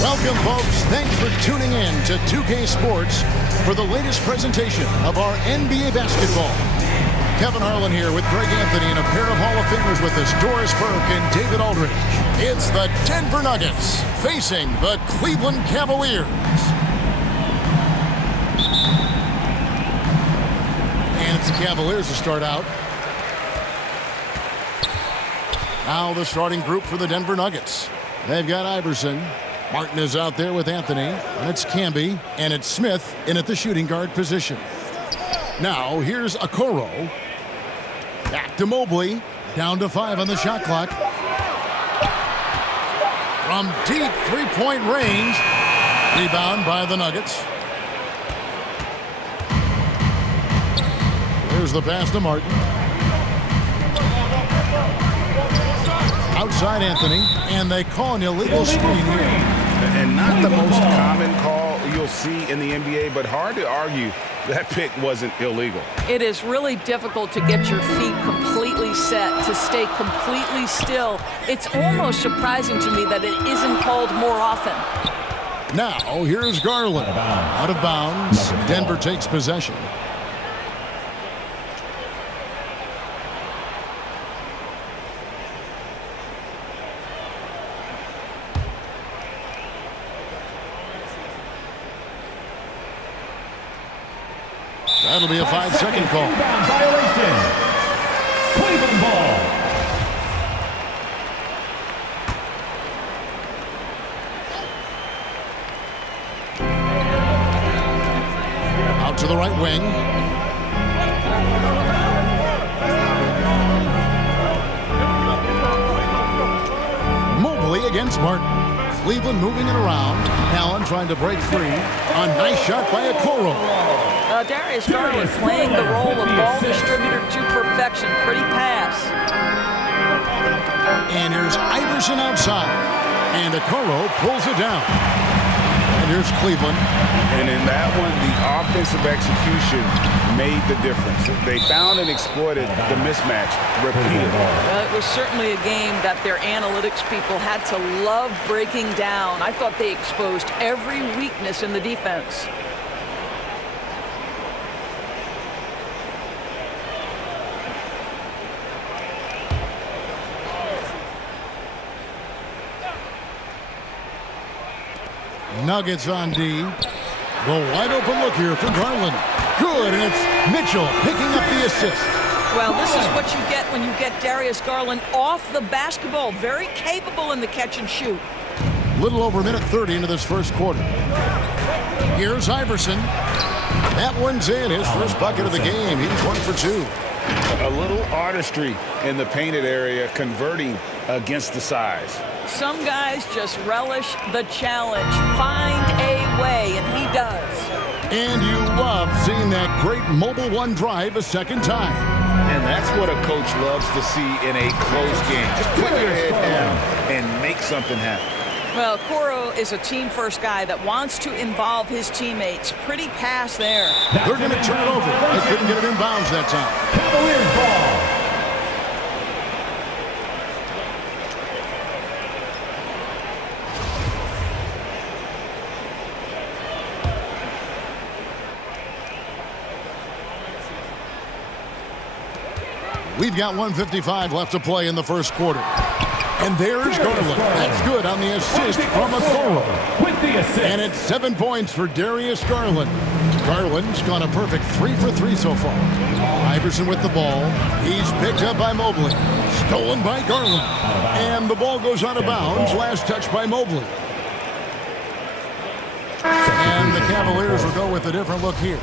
Welcome, folks. Thanks for tuning in to 2K Sports for the latest presentation of our NBA basketball. Kevin Harlan here with Greg Anthony and a pair of Hall of Famers with us, Doris Burke and David Aldridge. It's the Denver Nuggets facing the Cleveland Cavaliers. And it's the Cavaliers to start out. Now the starting group for the Denver Nuggets. They've got Iverson. Martin is out there with Anthony. And it's Camby. And it's Smith in at the shooting guard position. Now here's Okoro. Back to Mobley. Down to 5 on the shot clock. From deep three-point range. Rebound by the Nuggets. Here's the pass to Martin. Outside Anthony, and they call an illegal screen here. And not the most common call you'll see in the NBA, but hard to argue that pick wasn't illegal. It is really difficult to get your feet completely set, to stay completely still. It's almost surprising to me that it isn't called more often. Now, here's Garland. Out of bounds. Denver takes possession. That'll be a 5-second call. Violation. Cleveland ball. Out to the right wing. Mobley against Martin. Cleveland moving it around. Allen trying to break free. A nice shot by Okoro. Darius Garland playing the role of ball distributor to perfection. Pretty pass. And here's Iverson outside. And Okoro pulls it down. And here's Cleveland. And in that one, the offensive execution made the difference. They found and exploited the mismatch repeatedly. It was certainly a game that their analytics people had to love breaking down. I thought they exposed every weakness in the defense. Nuggets on D. The wide open look here for Garland. Good, and it's Mitchell picking up the assist. Well, this is what you get when you get Darius Garland off the basketball. Very capable in the catch and shoot. Little over a minute 30 into this first quarter. Here's Iverson. That one's in. His first bucket of the game. He's 1 for 2. A little artistry in the painted area, converting against the size. Some guys just relish the challenge. Find a way, and he does. And you love seeing that great mobile one drive a second time. And that's what a coach loves to see in a close game. Just put your head down and make something happen. Well, Okoro is a team-first guy that wants to involve his teammates. Pretty pass there. They're going to turn it over. They couldn't get it in bounds that time. Cavaliers ball. We've got 1:55 left to play in the first quarter. And there's Garland. That's good on the assist from Okoro. With the assist. And it's 7 points for Darius Garland. Garland's gone a perfect 3 for 3 so far. Iverson with the ball. He's picked up by Mobley. Stolen by Garland. And the ball goes out of bounds. Last touch by Mobley. And the Cavaliers will go with a different look here.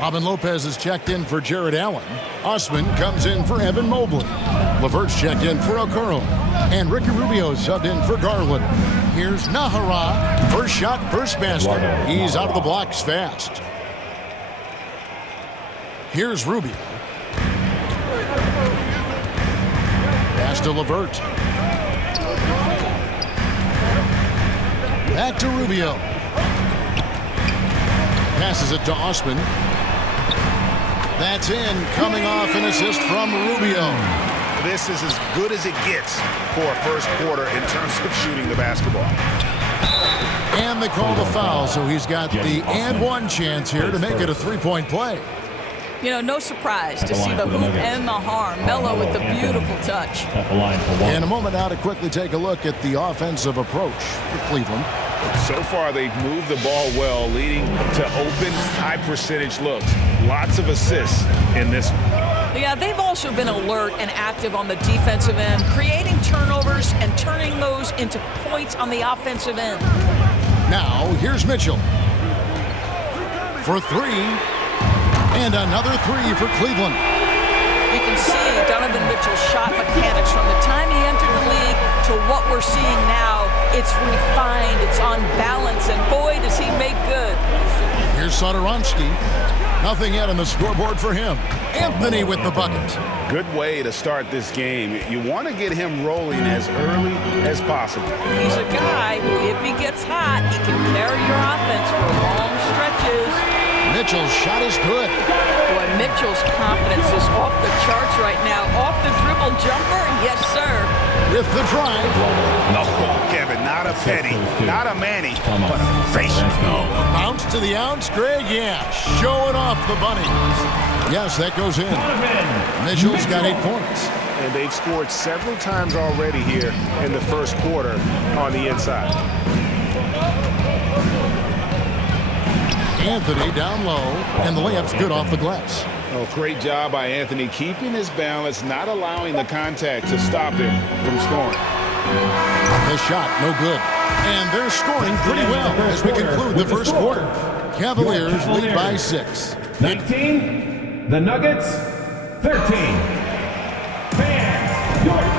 Robin Lopez is checked in for Jared Allen. Osman comes in for Evan Mobley. LeVert's checked in for Okoro. And Ricky Rubio subbed in for Garland. Here's Nahara. First shot, first basket. He's out of the blocks fast. Here's Rubio. Pass to LeVert. Back to Rubio. Passes it to Osman. That's in, coming off an assist from Rubio. This is as good as it gets for a first quarter in terms of shooting the basketball. they call the foul, so he's got the and one chance here to make it a three-point play. You know, no surprise to see the hoop and the harm. Melo with the beautiful touch. In a moment now to quickly take a look at the offensive approach for Cleveland. So far, they've moved the ball well, leading to open, high-percentage looks. Lots of assists in this one. Yeah, they've also been alert and active on the defensive end, creating turnovers and turning those into points on the offensive end. Now, here's Mitchell for three, and another three for Cleveland. You can see Donovan Mitchell's shot mechanics from the time he entered the league to what we're seeing now. It's refined, it's on balance, and boy, does he make good. Here's Satoransky. Nothing yet on the scoreboard for him. Anthony with the bucket. Good way to start this game. You want to get him rolling as early as possible. He's a guy who, if he gets hot, he can carry your offense for long stretches. Mitchell's shot is good. Boy, Mitchell's confidence is off the charts right now. Off the dribble jumper, yes, sir. With the drive. No, Kevin, not a penny, not a Manny, but a face. Bounce to the ounce, Greg, yeah. Showing off the bunny. Yes, that goes in. Mitchell's got 8 points. And they've scored several times already here in the first quarter on the inside. Anthony down low, and the layup's good off the glass. Oh, great job by Anthony keeping his balance, not allowing the contact to stop him from scoring. The shot, no good. And they're scoring pretty well as we conclude the first quarter. Cavaliers lead by 6. 19, the Nuggets, 13.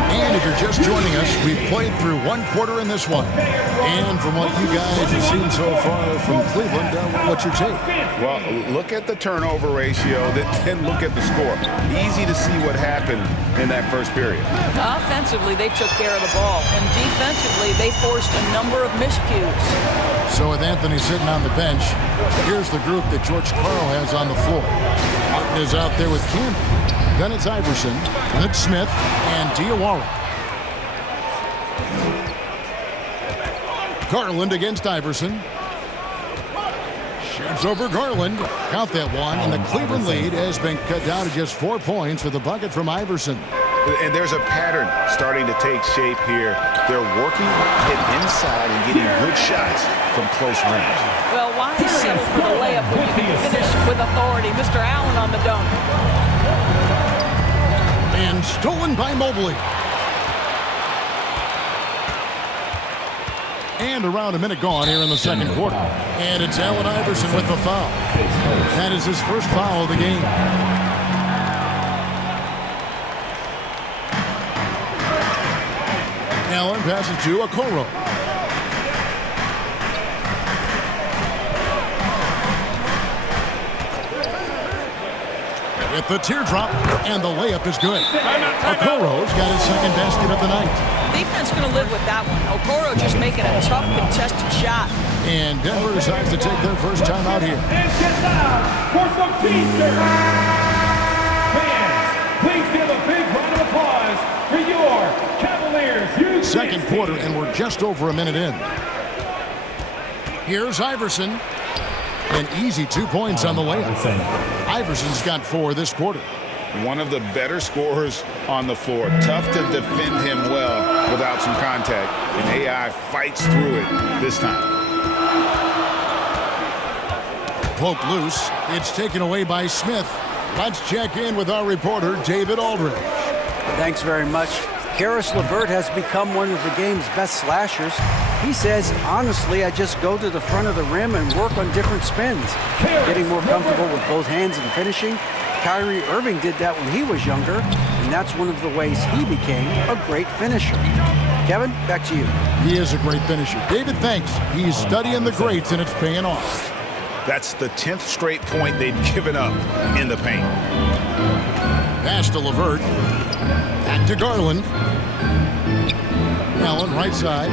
And if you're just joining us, we've played through one quarter in this one. And from what you guys have seen so far from Cleveland, what's your take? Well, look at the turnover ratio, then look at the score. Easy to see what happened in that first period. Offensively, they took care of the ball. And defensively, they forced a number of miscues. So with Anthony sitting on the bench, here's the group that George Karl has on the floor. Martin is out there with Campbell. Then it's Iverson, then it's Smith, and Diawara. Garland against Iverson. Shoots over Garland. Count that one, and the Cleveland lead has been cut down to just 4 points with the bucket from Iverson. And there's a pattern starting to take shape here. They're working it inside and getting good shots from close range. Well, why settle for the layup when you can finish with authority? Mr. Allen on the dunk. And stolen by Mobley. And around a minute gone here in the second quarter. And it's Allen Iverson with the foul. That is his first foul of the game. Allen passes to Okoro. With the teardrop, and the layup is good. Okoro's got his second basket of the night. Defense going to live with that one. Okoro just making a tough contested shot. And Denver decides to take their first time out here. And get down for some T-shirts. Fans, please give a big round of applause for your Cavaliers. Second quarter, and we're just over a minute in. Here's Iverson. An easy 2 points on the layup. Iverson's got 4 this quarter. One of the better scorers on the floor. Tough to defend him well without some contact. And AI fights through it this time. Poked loose. It's taken away by Smith. Let's check in with our reporter, David Aldridge. Thanks very much. Karis LeVert has become one of the game's best slashers. He says, honestly, I just go to the front of the rim and work on different spins. Getting more comfortable with both hands and finishing. Kyrie Irving did that when he was younger, and that's one of the ways he became a great finisher. Kevin, back to you. He is a great finisher. David, thanks. He's studying the greats, and it's paying off. That's the 10th straight point they've given up in the paint. Pass to LeVert. Back to Garland. Allen, right side.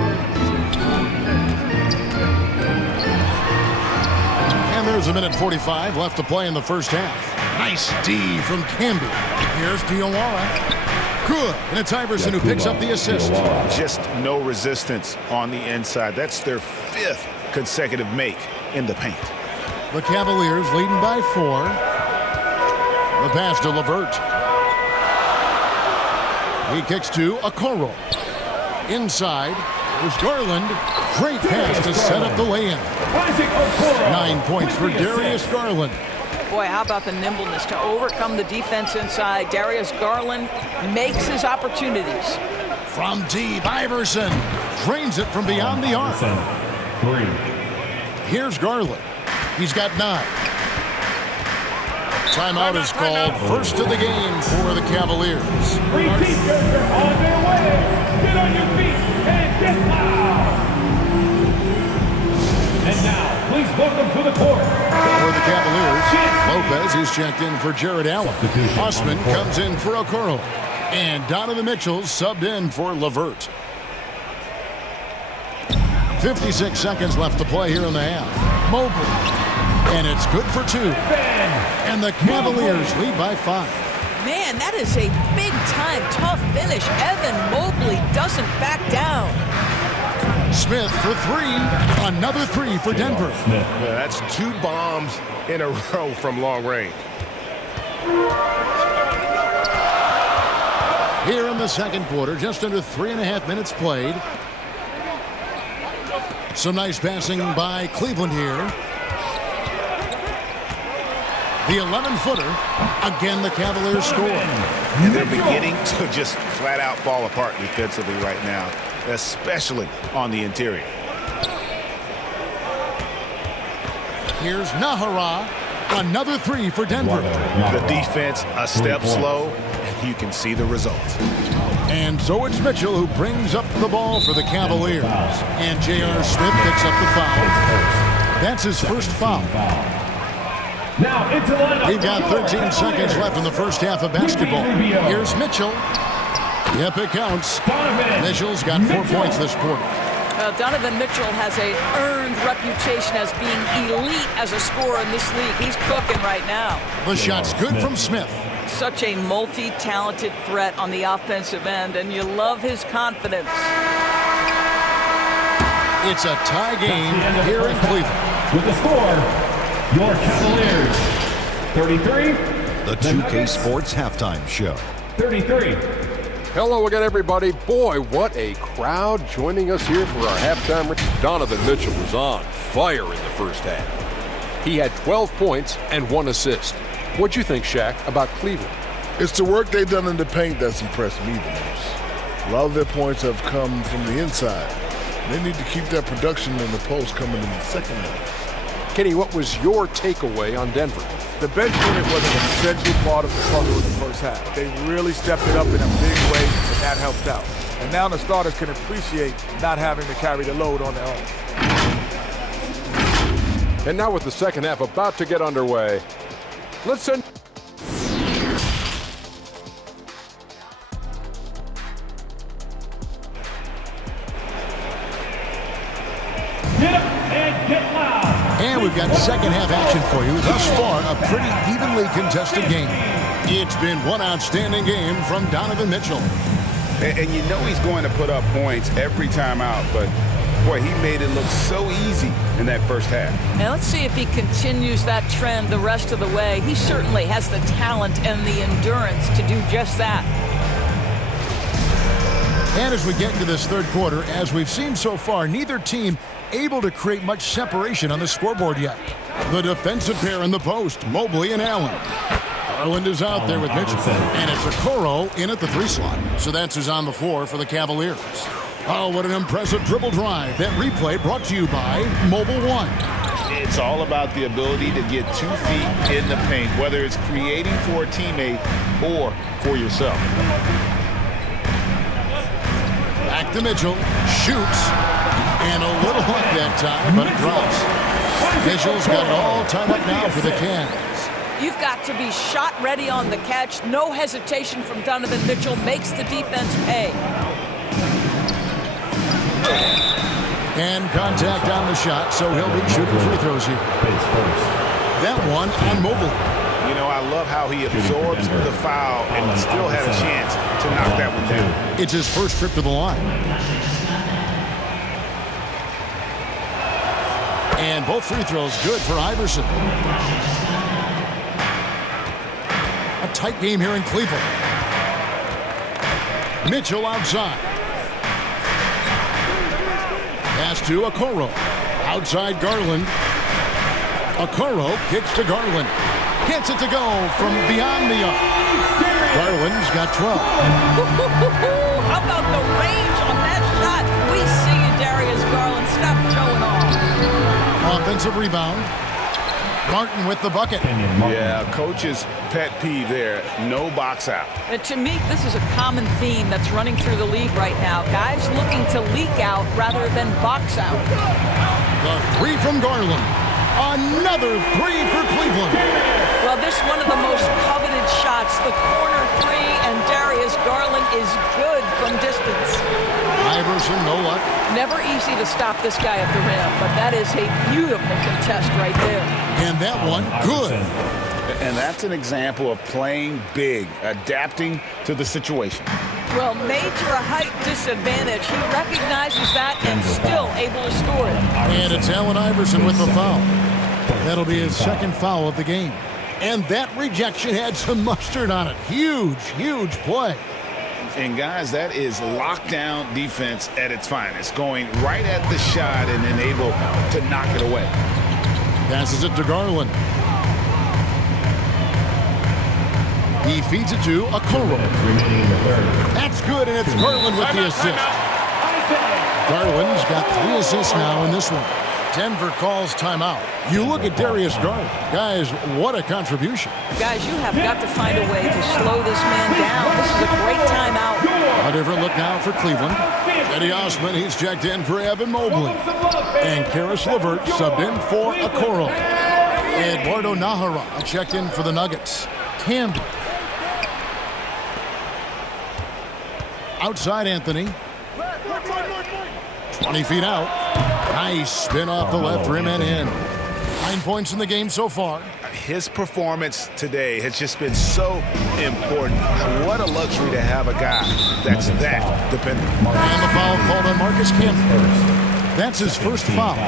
And there's a minute 45 left to play in the first half. Nice D from Camby. Here's Diawara. Good. And it's Iverson who picks up the assist. Just no resistance on the inside. That's their 5th consecutive make in the paint. The Cavaliers leading by 4. The pass to LeVert. He kicks to Okoro. Inside, there's Garland. Great pass to set up the lay-in. 9 points for Darius Garland. Boy, how about the nimbleness to overcome the defense inside. Darius Garland makes his opportunities. From deep, Iverson drains it from beyond the arc. 3. Here's Garland. He's got 9. Timeout is called. First of the game for the Cavaliers. 3 T-shirts are on their way. Get on your feet and get loud. And now, please welcome to the court. For the Cavaliers, Lopez is checked in for Jared Allen. Osman comes in for Okoro. And Donovan Mitchell subbed in for LeVert. 56 seconds left to play here in the half. Mobley. And it's good for 2. And the Cavaliers lead by 5. Man, that is a big-time, tough finish. Evan Mobley doesn't back down. Smith for 3. Another 3 for Denver. Yeah, that's 2 bombs in a row from long range. Here in the second quarter, just under 3.5 minutes played. Some nice passing by Cleveland here. The 11-footer. Again, the Cavaliers score. And they're beginning to just flat out fall apart defensively right now, especially on the interior. Here's Nahara. Another 3 for Denver. The defense a step slow, and you can see the results. And so it's Mitchell who brings up the ball for the Cavaliers. And J.R. Smith picks up the foul. That's his first foul. Now into lineup. We've got 13 seconds left in the first half of basketball. Here's Mitchell. Yep, it counts. Mitchell's got 4 points this quarter. Donovan Mitchell has an earned reputation as being elite as a scorer in this league. He's cooking right now. The shot's good from Smith. Such a multi-talented threat on the offensive end, and you love his confidence. It's a tie game here in Cleveland. With the score, your Cavaliers 33. The 2K Sports Halftime Show. 33. Hello again, everybody. Boy, what a crowd joining us here for our halftime. Donovan Mitchell was on fire in the first half. He had 12 points and 1 assist. What'd you think, Shaq, about Cleveland? It's the work they've done in the paint that's impressed me the most. A lot of their points have come from the inside. They need to keep that production in the post coming in the second half. Kenny, what was your takeaway on Denver? The bench unit was an essential part of the puzzle in the first half. They really stepped it up in a big way, and that helped out. And now the starters can appreciate not having to carry the load on their own. And now with the second half about to get underway, let's send... Get up and get loud. And we've got second half action for you. Thus far, a pretty evenly contested game. It's been one outstanding game from Donovan Mitchell. And you know he's going to put up points every time out, but boy, he made it look so easy in that first half. Now let's see if he continues that trend the rest of the way. He certainly has the talent and the endurance to do just that. And as we get into this third quarter, as we've seen so far, neither team able to create much separation on the scoreboard yet. The defensive pair in the post, Mobley and Allen. Garland is out there with Mitchell, and it's Okoro in at the 3 slot. So that's who's on the floor for the Cavaliers. Oh, what an impressive dribble drive. That replay brought to you by Mobile One. It's all about the ability to get 2 feet in the paint, whether it's creating for a teammate or for yourself. Back to Mitchell, shoots, and a little luck that time, but it drops. Mitchell's got it all tied up now for the Cavs. You've got to be shot ready on the catch. No hesitation from Donovan Mitchell makes the defense pay. And contact on the shot, so he'll be shooting free throws here. That one on Mobley. You know, I love how he absorbs the foul and still had a chance to knock that one down. It's his first trip to the line. And both free throws good for Iverson. A tight game here in Cleveland. Mitchell outside. Pass to Okoro. Outside Garland. Okoro kicks to Garland. Gets it to go from beyond the arc. Garland's got 12. How about the range on that shot? We see you, Darius Garland. Stop showing off. Offensive rebound. Martin with the bucket. Yeah, coach's pet peeve there. No box out. To me, this is a common theme that's running through the league right now. Guys looking to leak out rather than box out. The three from Garland. Another three for Cleveland. Well, this one of the most coveted shots, the corner three, and Darius Garland is good from distance. Iverson, no luck. Never easy to stop this guy at the rim, but that is a beautiful contest right there. And that one, good. And that's an example of playing big, adapting to the situation. Well, major height disadvantage. He recognizes that and still able to score it. And it's Allen Iverson with the foul. That'll be his second foul of the game. And that rejection had some mustard on it. Huge, huge play. And guys, that is lockdown defense at its finest. Going right at the shot and then able to knock it away. Passes it to Garland. He feeds it to Okoro. That's good, and it's Garland with the assist. Garland's got 3 assists now in this one. Denver calls timeout. You look at Darius Garland. Guys, what a contribution. Guys, you have got to find a way to slow this man down. This is a great timeout. A different look now for Cleveland. Eddie Osman, he's checked in for Evan Mobley. And Karis LeVert subbed in for Okoro. Eduardo Nahara checked in for the Nuggets. Camby. Outside Anthony. 20 feet out. Nice spin off the left rim and in. 9 points in the game so far. His performance today has just been so important. What a luxury to have a guy that's that dependent. And the foul called on Marcus Camby. That's his first foul.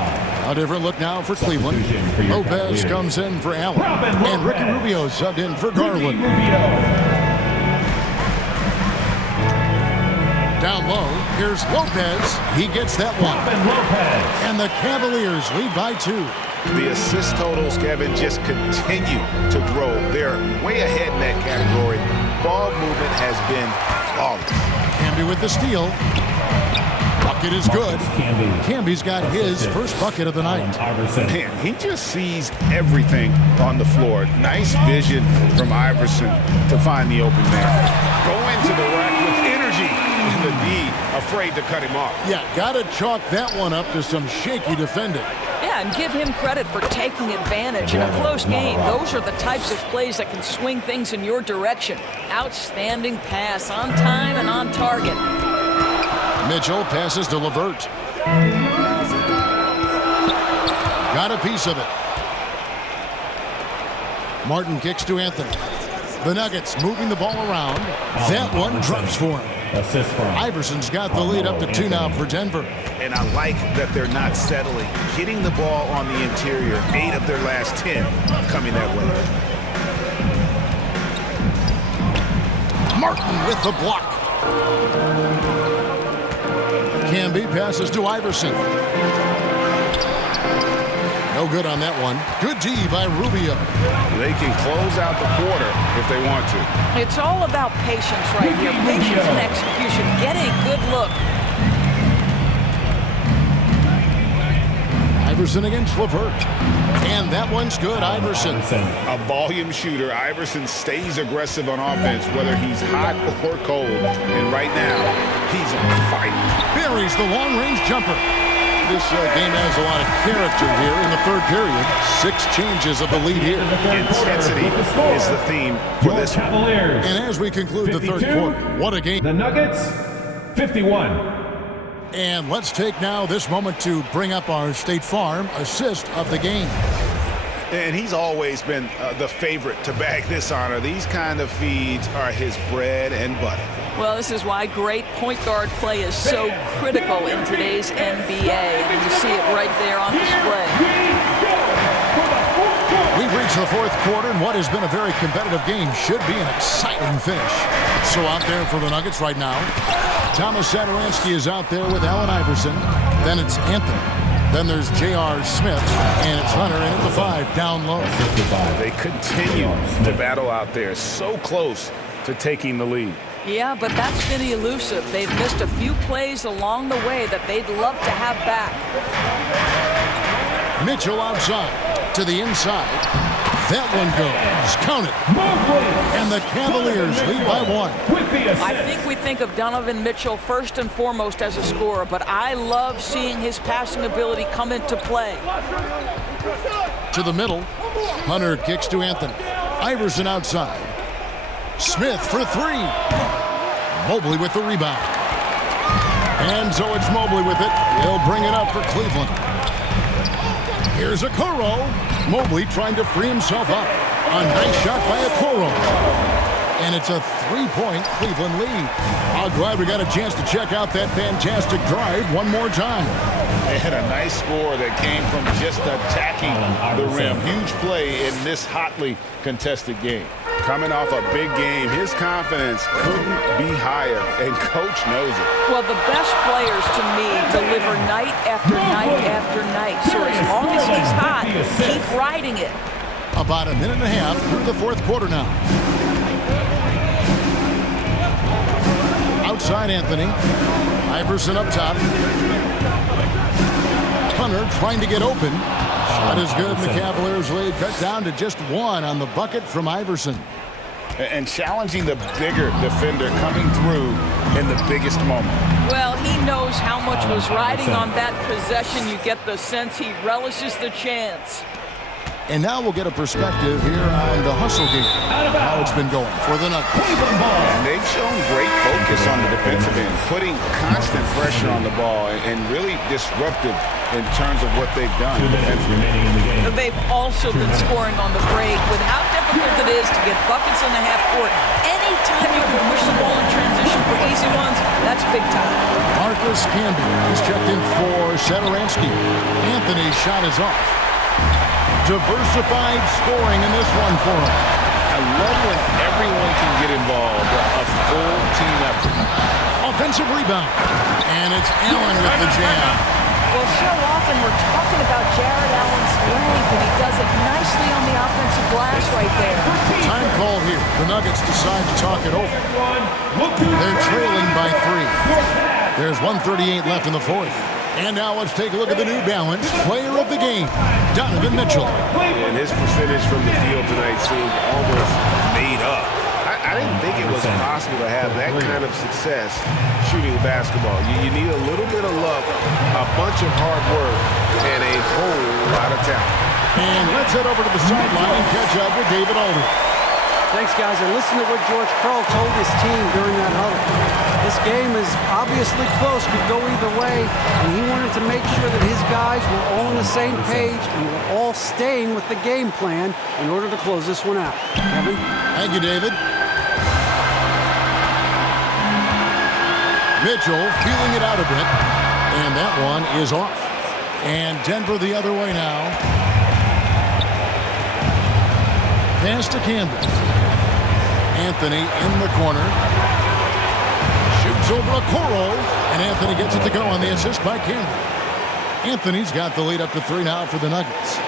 A different look now for Cleveland. Lopez comes in for Allen. And Ricky Rubio subbed in for Garland. Down low, here's Lopez. He gets that one. And the Cavaliers lead by 2. The assist totals, Kevin, just continue to grow. They're way ahead in that category. Ball movement has been flawless. Camby with the steal. Bucket is good. Camby's got his first bucket of the night. Man, he just sees everything on the floor. Nice vision from Iverson to find the open man. Go into the rack with energy. The D afraid to cut him off. Yeah, gotta chalk that one up to some shaky defending. Yeah, and give him credit for taking advantage in a close game. Those are the types of plays that can swing things in your direction. Outstanding pass on time and on target. Mitchell passes to LeVert. Got a piece of it. Martin kicks to Anthony. The Nuggets moving the ball around. That one drops for him. Iverson's got the lead up to 2 now for Denver. And I like that they're not settling. Hitting the ball on the interior. 8 of their last 10 coming that way. Martin with the block. Camby passes to Iverson. No good on that one. Good D by Rubio. They can close out the quarter if they want to. It's all about patience right here. Patience and execution. Get a good look. Iverson against LeVert. And that one's good, Iverson. A volume shooter. Iverson stays aggressive on offense, whether he's hot or cold. And right now, he's on fire. Buries the long-range jumper. This game has a lot of character here in the third period. 6 changes of the lead here. Intensity is the theme for this one. And as we conclude the third quarter, what a game. The Nuggets, 51. And let's take now this moment to bring up our State Farm assist of the game. And he's always been the favorite to bag this honor. These kind of feeds are his bread and butter. Well, this is why great point guard play is so critical in today's NBA, and you see it right there on display. We've reached the fourth quarter, and what has been a very competitive game should be an exciting finish. So out there for the Nuggets right now, Thomas Satoransky is out there with Allen Iverson. Then it's Anthony. Then there's J.R. Smith, and it's Hunter in at the 5, down low. They continue to battle out there, so close to taking the lead. Yeah, but that's been elusive. They've missed a few plays along the way that they'd love to have back. Mitchell outside to the inside. That one goes. Count it. And the Cavaliers lead by 1. I think we think of Donovan Mitchell first and foremost as a scorer, but I love seeing his passing ability come into play. To the middle. Hunter kicks to Anthony. Iverson outside. Smith for 3. Mobley with the rebound. And so it's Mobley with it. He'll bring it up for Cleveland. Here's Okoro. Mobley trying to free himself up. A nice shot by Okoro. And it's a 3-point Cleveland lead. I'm glad we got a chance to check out that fantastic drive one more time. They had a nice score that came from just attacking the rim. Huge play in this hotly contested game. Coming off a big game, his confidence couldn't be higher, and Coach knows it. Well, the best players, to me, deliver night after night after night. So as long as he's hot, keep riding it. About a minute and a half through the fourth quarter now. Outside Anthony. Iverson up top. Hunter trying to get open. Shot is good, and the Cavaliers lead cut down to just 1 on the bucket from Iverson. And challenging the bigger defender coming through in the biggest moment. Well, he knows how much was riding on that possession. You get the sense he relishes the chance. And now we'll get a perspective here on the hustle game, how it's been going for the Nuggets. And they've shown great focus on the defensive end, putting constant pressure on the ball and really disruptive in terms of what they've done defensively. They've also been scoring on the break. With how difficult it is to get buckets in the half court, anytime you can push the ball in transition for easy ones, that's big time. Marcus Camby is checked in for Satoransky. Anthony's shot is off. Diversified scoring in this one for him. I love when everyone can get involved, a full team effort. Offensive rebound. And it's Allen with the jam. Well, so often we're talking about Jared Allen's length, and he does it nicely on the offensive glass right there. Time call here. The Nuggets decide to talk it over. They're trailing by 3. There's 1:38 left in the fourth. And now let's take a look at the New Balance player of the game, Donovan Mitchell. And his percentage from the field tonight seemed almost made up. I didn't think it was possible to have that kind of success shooting the basketball. You need a little bit of luck, a bunch of hard work, and a whole lot of talent. And let's head over to the sideline and catch up with David Aldridge. Thanks, guys. And listen to what George Karl told his team during that huddle. This game is obviously close, could go either way, and he wanted to make sure that his guys were all on the same page and were all staying with the game plan in order to close this one out. Kevin? Thank you, David. Mitchell feeling it out a bit, and that one is off. And Denver the other way now. Pass to Campbell. Anthony in the corner. Shoots over Okoro, and Anthony gets it to go on the assist by Campbell. Anthony's got the lead up to 3 now for the Nuggets.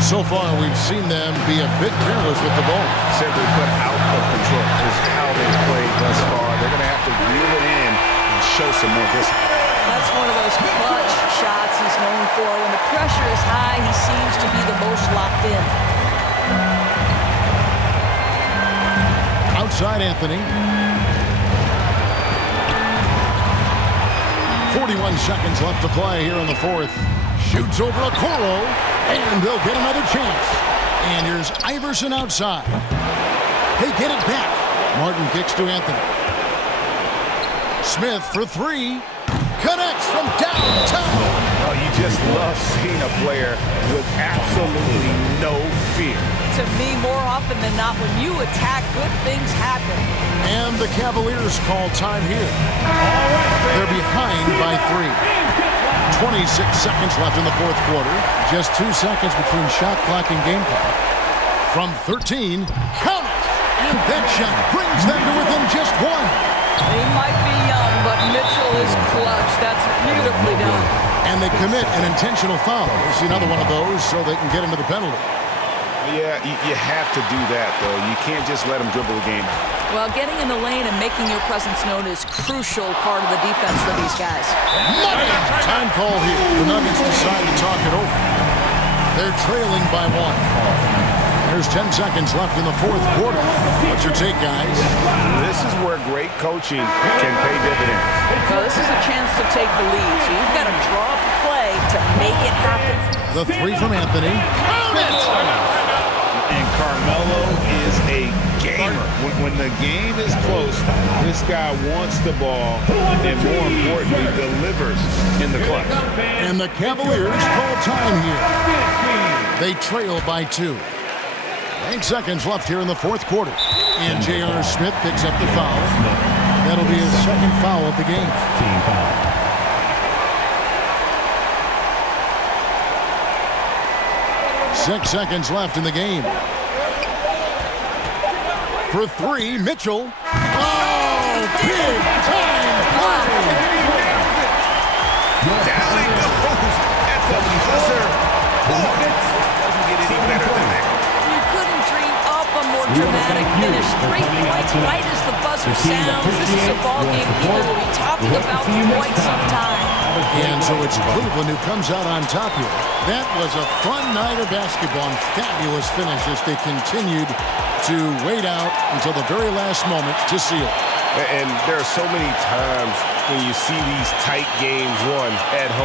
So far, we've seen them be a bit careless with the ball. Simply put, out of control is how they've played thus far. They're going to have to reel it in and show some more discipline. That's one of those clutch shots he's known for. When the pressure is high, he seems to be the most locked in. Outside Anthony. 41 seconds left to play here in the fourth. Shoots over Okoro, and they'll get another chance. And here's Iverson outside. They get it back. Martin kicks to Anthony. Smith for 3. Connects from downtown. Oh, you just love seeing a player with absolutely no fear. To me, more often than not, when you attack, good things happen. And the Cavaliers call time here. They're behind by 3. 26 seconds left in the fourth quarter. Just 2 seconds between shot clock and game clock. From 13, count it! And that shot brings them to within just 1. He might be young, but Mitchell is clutch. That's beautifully done. And they commit an intentional foul. We'll see another one of those so they can get into the penalty. Yeah, you have to do that, though. You can't just let them dribble the game out. Well, getting in the lane and making your presence known is crucial part of the defense for these guys. Money! Time call here. The Nuggets decide to talk it over. They're trailing by 1. There's 10 seconds left in the fourth quarter. What's your take, guys? This is where great coaching can pay dividends. Well, this is a chance to take the lead, so you've got to draw up a play to make it happen. The 3 from Anthony. Count it! And Carmelo is a gamer. When the game is close, this guy wants the ball and, more importantly, delivers in the clutch. And the Cavaliers call time here. They trail by 2. 8 seconds left here in the fourth quarter. And J.R. Smith picks up the foul. That'll be his second foul of the game. Team foul. 6 seconds left in the game. For 3, Mitchell. Oh, big time play! Down it goes at the buzzer. Doesn't get any better than that. You couldn't dream up a more dramatic finish. 3 points right as the buzzer sounds. This is a ball game people will be talking about for quite some time. And so it's Cleveland who comes out on top here. That was a fun night of basketball and fabulous finish as they continued to wait out until the very last moment to seal it. And there are so many times when you see these tight games won at home.